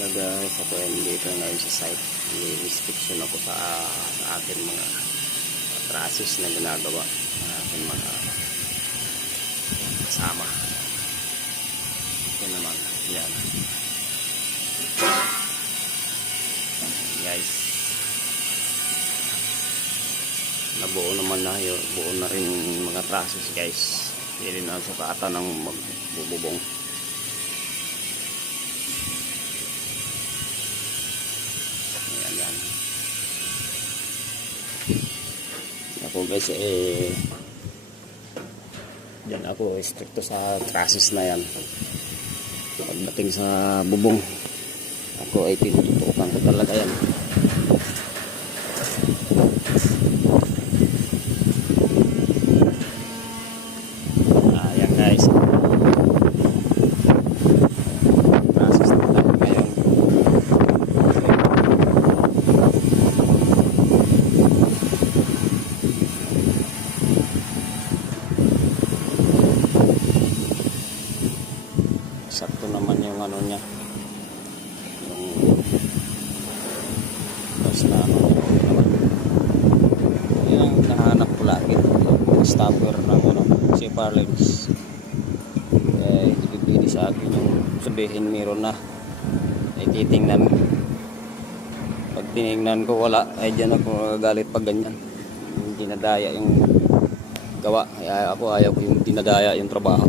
Hello guys, ako ay dito ngayon sa site. Inspection ako sa ating mga traces na ginagawa ng ating mga kasama. Ito naman, yan guys, nabuo naman na yun, buo na rin mga traces guys. Hindi na sukatan ng magbububong. Yan. Ako guys yan ako stricto sa traces na yan. Pagdating sa bubong ako ay tinututukan ko talaga yan. Ayan guys, traces na tayo ngayon. Sakto naman yung ano niya, yung bas na ano naman. Yung nahanap ko lagi yung stopper ng ano, CFR lens. Ibibili sa akin yung sabihin meron na, ay titingnan. Pag tinignan ko wala, ay dyan ako galit pag ganyan, yung dinadaya yung gawa. Kaya ako ayaw ko yung dinadaya yung trabaho.